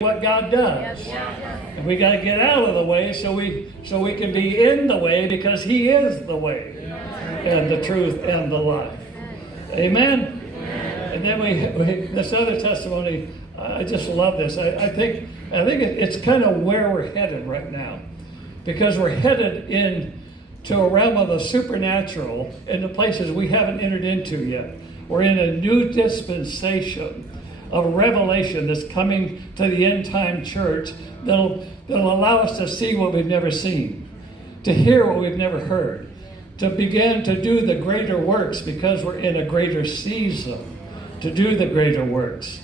what God does. And we got to get out of the way so we can be in the way, because He is the way and the truth and the life. Amen. And then we this other testimony. I just love this. I think it's kind of where we're headed right now, because we're headed into a realm of the supernatural into places we haven't entered into yet. We're in a new dispensation of revelation that's coming to the end time church that'll allow us to see what we've never seen, to hear what we've never heard, to begin to do the greater works, because we're in a greater season to do the greater works.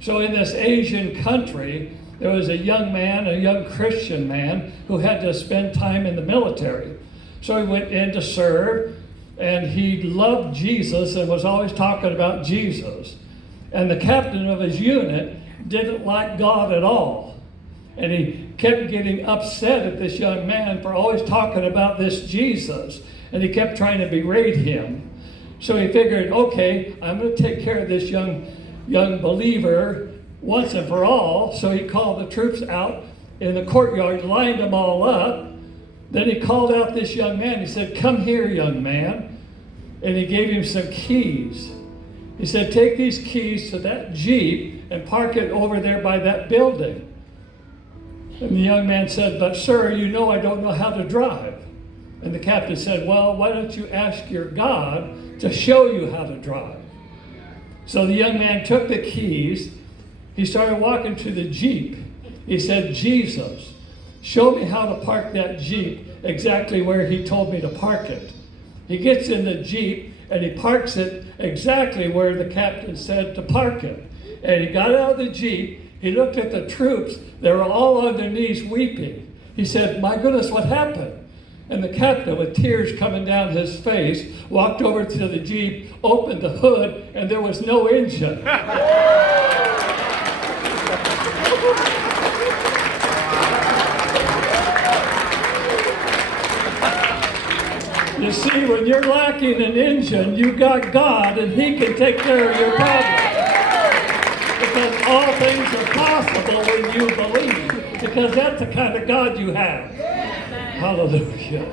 So in this Asian country, there was a young man, a young Christian man, who had to spend time in the military. So he went in to serve, and he loved Jesus and was always talking about Jesus. And the captain of his unit didn't like God at all. And he kept getting upset at this young man for always talking about this Jesus. And he kept trying to berate him. So he figured, okay, I'm going to take care of this young believer once and for all. So he called the troops out in the courtyard, lined them all up. Then he called out this young man. He said, "Come here, young man." And he gave him some keys. He said, "Take these keys to that Jeep and park it over there by that building." And the young man said, "But sir, you know I don't know how to drive." And the captain said, "Well, why don't you ask your God to show you how to drive?" So the young man took the keys. He started walking to the Jeep. He said, "Jesus, show me how to park that Jeep exactly where he told me to park it." He gets in the Jeep and he parks it exactly where the captain said to park it. And he got out of the Jeep. He looked at the troops. They were all on their knees weeping. He said, "My goodness, what happened?" And the captain, with tears coming down his face, walked over to the Jeep, opened the hood, and there was no engine. You see, when you're lacking an engine, you got God, and He can take care of your problem. Because all things are possible when you believe. Because that's the kind of God you have. Hallelujah.